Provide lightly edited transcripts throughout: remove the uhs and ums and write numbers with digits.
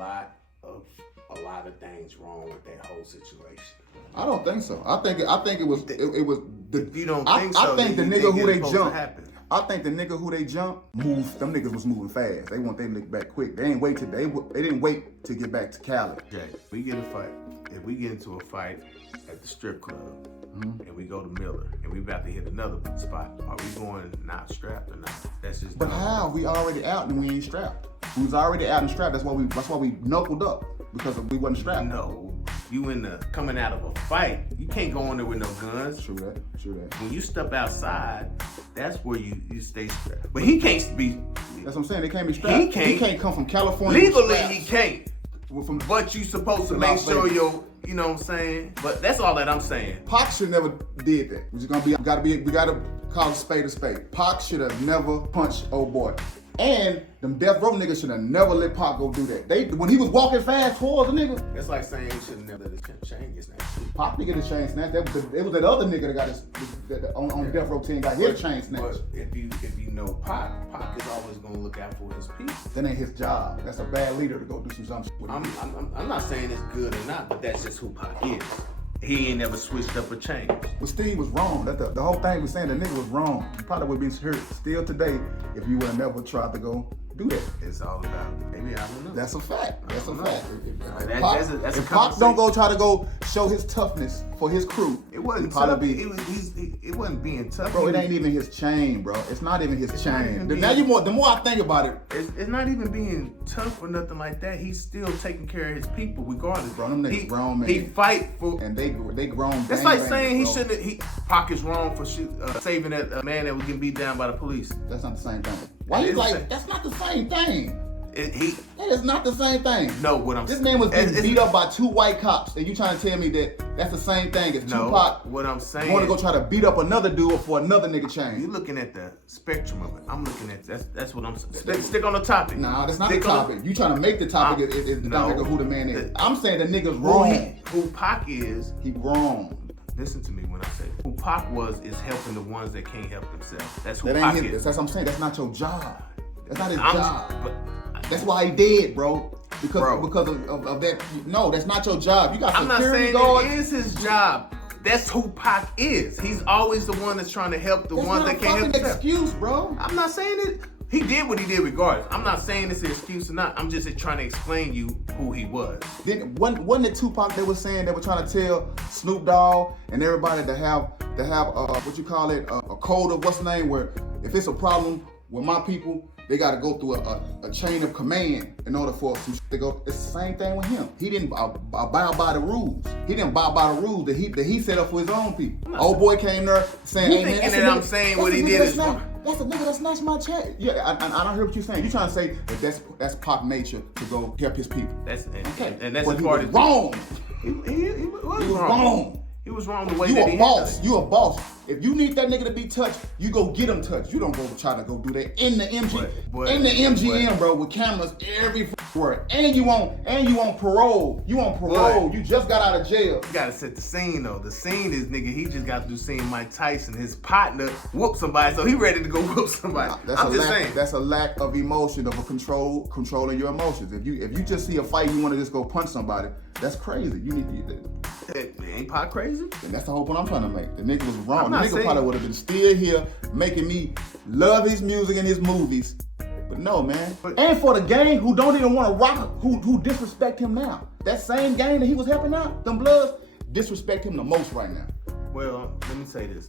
a lot of things wrong with that whole situation. I don't think so. I think it was the. If you don't think so, I think the then nigga you who think they it's supposed to jumped. happen. I think the nigga who they jumped moved. Them niggas was moving fast. They want they lick back quick. They ain't wait till they didn't wait to get back to Cali. Okay, we get a fight. If we get into a fight at the strip club and we go to Miller and we about to hit another spot, are we going not strapped or not? That's just. But dumb. how? We already out and we ain't strapped. We was already out and strapped. That's why we knuckled up because we wasn't strapped. No, you coming out of a fight. You can't go in there with no guns. True that. When you step outside, that's where you stay strapped. But he can't be. That's what I'm saying. They can't be strapped. He can't come from California. Legally, he can't. From But you supposed to make sure you know what I'm saying? But that's all that I'm saying. Pac should never did that. We gotta call a spade a spade. Pac should have never punched old boy. And them death row niggas should have never let Pac go do that. When he was walking fast towards the nigga. It's like saying he should have never let his chain get snatched. Pac didn't get his chain snatched. It was that other nigga that got his on death row team got his chain snatched. But if you know Pac is always gonna look out for his people. That ain't his job. That's a bad leader to go do some dumb shit with him. I'm not saying it's good or not, but that's just who Pac is. He ain't never switched up or changed. But Steve was wrong. The whole thing was saying the nigga was wrong. He probably would have been hurt still today if you would have never tried to go do that. It's all about, maybe, I don't know. That's a fact. That's a fact. If Pac don't go try to go show his toughness for his crew, it wasn't tough. It wasn't being tough. Bro, it ain't even his chain, bro. It's not even his chain. The more I think about it, it's not even being tough or nothing like that. He's still taking care of his people regardless. Bro, them niggas grown man. He fight for, and they grown. That's like saying he shouldn't. Pac is wrong for saving that man that was getting beat down by the police. That's not the same thing. Why you like? That's not the same thing. That is not the same thing. No, what I'm saying. This man was getting beat up by 2 white cops, and you trying to tell me that that's the same thing as Tupac? What I'm saying. Want to go try to beat up another dude for another nigga chain? You looking at the spectrum of it. I'm looking at that's what I'm saying. Stick on the topic. Nah, that's not the topic. You trying to make the topic is the topic of who the man is. I'm saying the nigga's wrong. Who Pac is? He wrong. Listen to me when I say who Pac is helping the ones that can't help themselves. That's who Pac is. That's what I'm saying. That's not your job. That's not his job. That's why he dead, bro. Because of that. No, that's not your job. You got security guards. I'm not saying it is his job. That's who Pac is. He's always the one that's trying to help the ones that can't help themselves. That's not a fucking excuse, bro. I'm not saying it. He did what he did regardless. I'm not saying it's an excuse or not. I'm just trying to explain you who he was. Then wasn't it Tupac they were saying they were trying to tell Snoop Dogg and everybody to have what you call it, a code of what's the name, where if it's a problem with my people, they got to go through a chain of command in order for some shit to go. It's the same thing with him. He didn't abide by the rules. He didn't abide by the rules that he set up for his own people. Old boy came there saying, "Hey man, that I'm saying what he did is wrong." That's a nigga that snatched my chain. Yeah, I don't hear what you're saying. You're trying to say that that's Pac nature to go help his people. And that's but part of wrong. He was wrong. He was wrong the way that he boss. You a boss. If you need that nigga to be touched, you go get him touched. You don't go try to go do that in the MGM, bro, with cameras everywhere. And you on parole. You on parole. You just got out of jail. You gotta set the scene though. The scene is he just got through seeing Mike Tyson, his partner, whoop somebody, so he ready to go whoop somebody. I'm just saying. That's a lack of emotion, of a controlling your emotions. If you just see a fight, you want to just go punch somebody. That's crazy. You need to. Ain't Pac crazy? And that's the whole point I'm trying to make. The nigga was wrong. The nigga probably would have been still here making me love his music and his movies. But no, man. And for the gang who don't even want to rock, who disrespect him now. That same gang that he was helping out, them Bloods, disrespect him the most right now. Well, let me say this.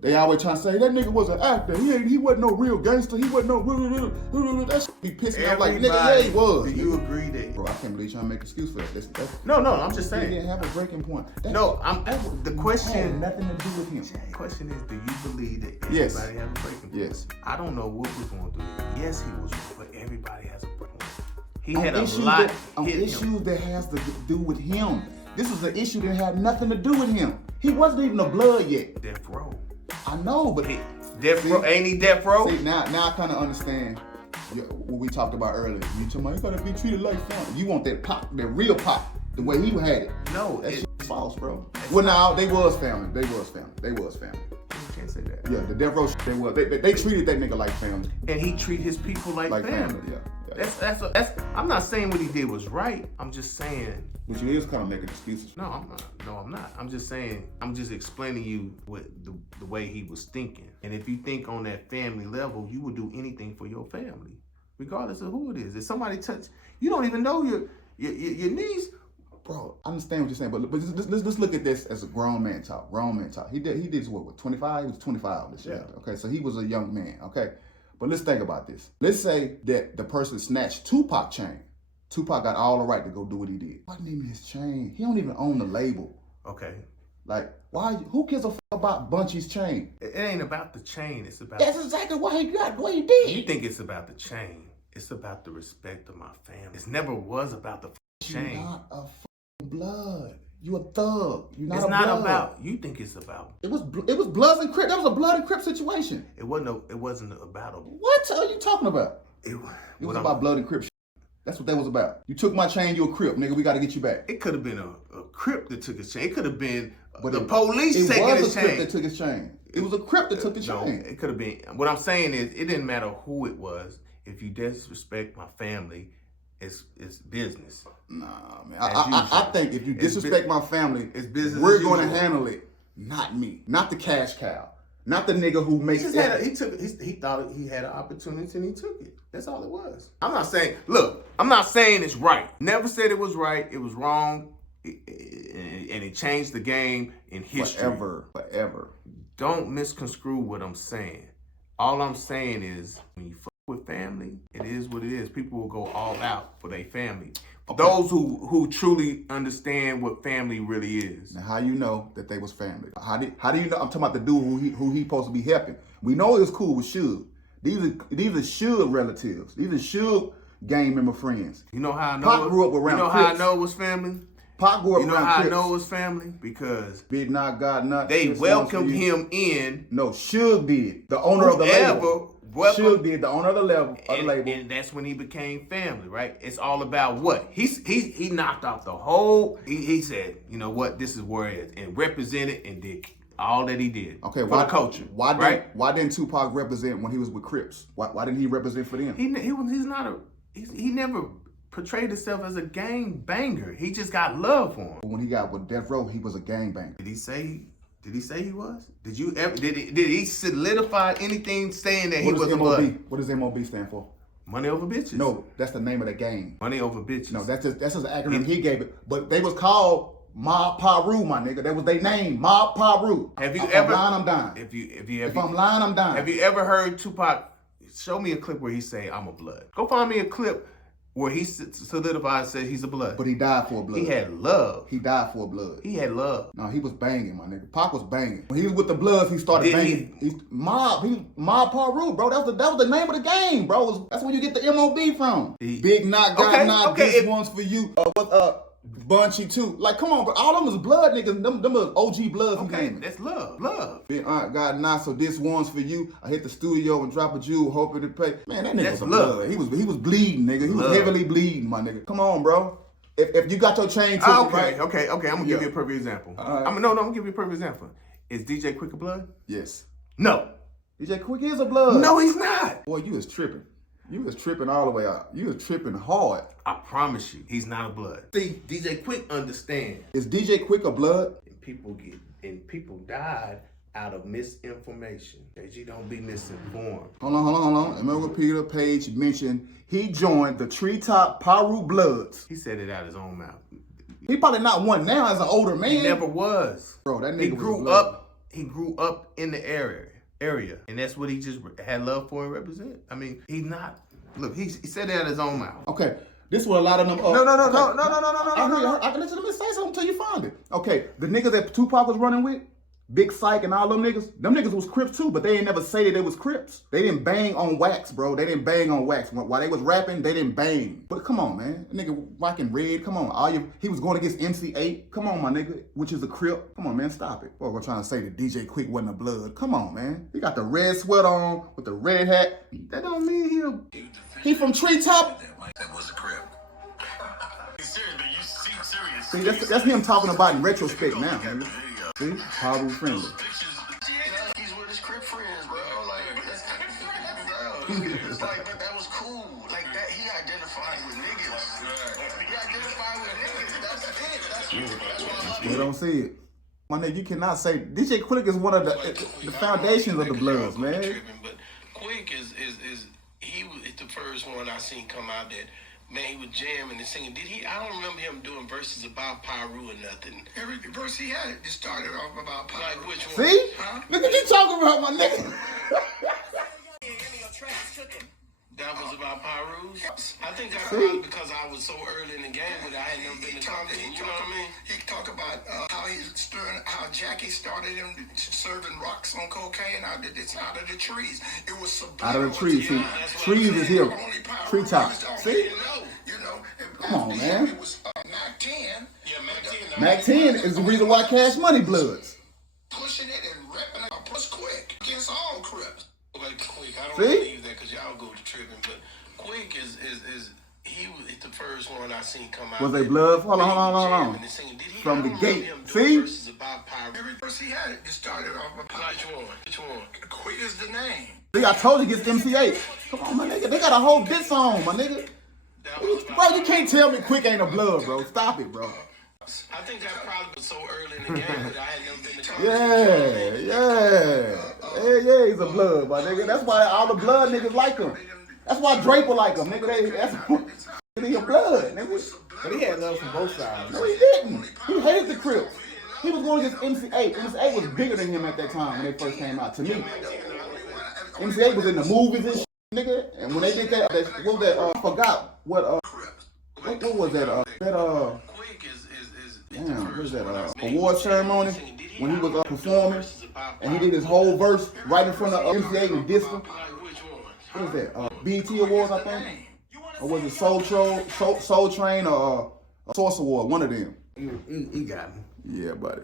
They always trying to say that nigga was an actor. He wasn't no real gangster. He wasn't no that shit be pissing me off like, nigga, yeah, he was. Do you agree that? Bro, I can't believe you're trying to make an excuse for that. No, I'm just saying. He didn't have a breaking point. The question had nothing to do with him. The question is, do you believe that everybody has a breaking point? Yes. I don't know what was going through. Yes, he was wrong, but everybody has a breaking point. He had a lot on issues that has to do with him. This was an issue that had nothing to do with him. He wasn't even a blood yet. Death row. I know, but death row ain't he death row? See, now I kind of understand what we talked about earlier. You talking about you gotta be treated like family. You want that Pac, that real Pac, the way he had it. No, that shit false, bro. Well, now they was family. They was family. can't say that. Yeah, the death row they was. They treated that nigga like family. And he treat his people like family. Yeah. That's. I'm not saying what he did was right. I'm just saying. But you is kind of making excuses. No, I'm not. No, I'm not. I'm just saying. I'm just explaining you what the way he was thinking. And if you think on that family level, you would do anything for your family, regardless of who it is. If somebody touch, you don't even know your niece. Bro, I understand what you're saying, but let's look at this as a grown man talk. Grown man talk. He did this what 25? He was 25 this year. Yeah. Okay, so he was a young man. Okay, but let's think about this. Let's say that the person snatched Tupac chain. Tupac got all the right to go do what he did. Why didn't even his chain? He don't even own the label. Okay. Like, who cares a f about Bunchy's chain? It ain't about the chain. It's about. That's exactly what he did. You think it's about the chain? It's about the respect of my family. It never was about the chain. You're not a blood. You a thug. You're not it's a not blood. about. You think it's about. It was Bloods and Crips. That was a Blood and Crip situation. It wasn't about a. What are you talking about? It was about Blood and Crip. That's what that was about. You took my chain, you a Crip, nigga. We got to get you back. It could have been a Crip that took his chain. It could have been the police taking his chain. It was a Crip that took his chain. It was a Crip that took the chain. It could have been. What I'm saying is, it didn't matter who it was. If you disrespect my family, it's business. Nah, man. I think if you disrespect my family, it's business. We're going to handle it. Not me. Not the cash cow. Not the nigga who makes it. He thought he had an opportunity and he took it. That's all it was. I'm not saying it's right. Never said it was right. It was wrong. And it changed the game in history. Forever. Don't misconstrue what I'm saying. All I'm saying is when you fuck with family, it is what it is. People will go all out for their family. Okay. Those who truly understand what family really is. Now, how you know that they was family? How do you know? I'm talking about the dude who he supposed to be helping. We know it was cool with Suge. These are Suge relatives. These are Suge gang member friends. You know how I know? Pac grew up around. You know how I know it was family? Pac grew up around. You know how Crips. I know it was family? Because Big Knock got nothing. They welcomed him in. No, Suge did. The owner of the label. Suge did, the owner of the label. And that's when he became family, right? It's all about what? He knocked off the whole, he said, you know what, this is where it is. And represented and did all that he did. Okay, for the culture. Why didn't Tupac represent when he was with Crips? Why didn't he represent for them? He never portrayed himself as a gang banger. He just got love for him. When he got with Death Row, he was a gang banger. Did he say he was? Did he solidify anything saying that he was a blood? What does MOB stand for? Money over bitches. No, that's the name of the game. Money over bitches. No, that's just an acronym he gave it. But they was called Mob Paru, my nigga. That was their name, Mob Paru. If I'm lying, I'm dying. If I'm lying, I'm dying. Have you ever heard Tupac? Show me a clip where he say, "I'm a blood." Go find me a clip where he solidified and said he's a blood. But he died for a blood. He had love. He died for a blood. He had love. No, he was banging, my nigga. Pac was banging. When he was with the Bloods, he started banging. He was Mob Paru, bro. That was the name of the game, bro. That's where you get the MOB from. Big Knock, got knocked. This one's for you. Bunchy too. Like, come on, bro. All them was blood niggas. Them was OG bloods. Okay, that's love. Love. Big Aunt got knocked, so this one's for you. I hit the studio and drop a jewel, hoping to pay. Man, that nigga was a blood. He was bleeding, nigga. He was heavily bleeding, my nigga. Come on, bro. If you got your chain twisted, okay. I'm gonna give you a perfect example. I'm gonna give you a perfect example. Is DJ Quick a blood? Yes. No. DJ Quick is a blood. No, he's not. Boy, you was tripping. You was tripping all the way out. You was tripping hard. I promise you, he's not a blood. See, DJ Quick understand. Is DJ Quick a blood? And people died out of misinformation. KG don't be misinformed. Hold on. Emil Peter Page mentioned he joined the Treetop Paru Bloods. He said it out of his own mouth. He probably not one now as an older man. He never was. Bro, that nigga He grew up in the area. And that's what he just had love for and represent. I mean, he's not. Look, he said that out of his own mouth. Okay, this is what a lot of them. No. I can let you say something until you find it. Okay, the niggas that Tupac was running with, Big Psych and all them niggas was Crips too, but they ain't never say that they was Crips. They didn't bang on wax, bro. They didn't bang on wax. While they was rapping, they didn't bang. But come on, man. That nigga rocking red. Come on. He was going against MC8. Come on, my nigga, which is a Crip. Come on, man. Stop it. Boy, we're trying to say that DJ Quick wasn't a blood. Come on, man. He got the red sweat on with the red hat. That don't mean he from Treetop. That was a Crip. See, that's him talking about in retrospect now, nigga. See? Paru friendly. It's like, but that was cool. Like that, he identified with niggas. He identified with niggas. That's it. That's what I love. You don't see it. My nigga, you cannot say DJ Quick is one of the foundations of the Bloods, man. But Quick is he was the first one I seen come out that man, he was jamming and singing. I don't remember him doing verses about Pyru or nothing. Every verse he had, it started off about Pyru. Like which one? See? Huh? Look what you talking about, my nigga. That was about Pyru's. I think that's probably because I was so early in the game that I had never been to Compton. You know what I mean? He talked about how Jackie started him serving rocks on cocaine out of the trees. It was subliminal. Out of the trees, see? Trees is here. Treetops. See? You know, Come on, man. It was Mac 10. Yeah, Mac 10. Mac 10 is the reason why Cash Money Bloods. Pushing it and repping it. Push Quick against all Crips. Like Quick, I don't See? believe that because y'all go to tripping, but Quick is he was the first one I seen come out. Was they Blood? Hold on. Jamming and singing. From the gate. Him doing See? verses about Pyru. Every verse he had, it started off with Pyru. Which one? Quick is the name. See, I told you against MC8. Come on, my nigga. They got a whole diss song, my nigga. That was about Bro, you can't tell me Quick ain't a Blood, bro. Stop it, bro. I think that probably was so early in the game that I had never been to Compton. Yeah, he's a Blood, my nigga. That's why all the Blood niggas like him. That's why Draper like him, nigga. He a Blood, nigga. But he had love from both sides. No, he didn't. He hated the Crips. He was going against MC8. MC8 was bigger than him at that time when they first came out, to me. MC8 was in the movies and shit, nigga. And when they did that, what was that? I forgot what was that? Damn, what was that? Award ceremony when he was performing and he did his whole verse right in front of MC8 and dissed him. What was that? BET Awards, I think, or was it Soul Train or Source Award? One of them. He got me. Yeah, buddy.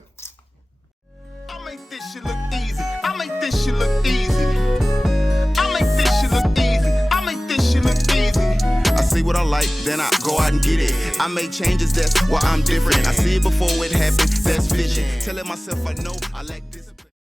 I make this shit look easy. I make this shit look easy. I make this shit look easy. I make this shit look easy. I see what I like, then I go out and get it. I make changes, that's why I'm different. I see it before it happens, that's vision. Telling myself I know I like this.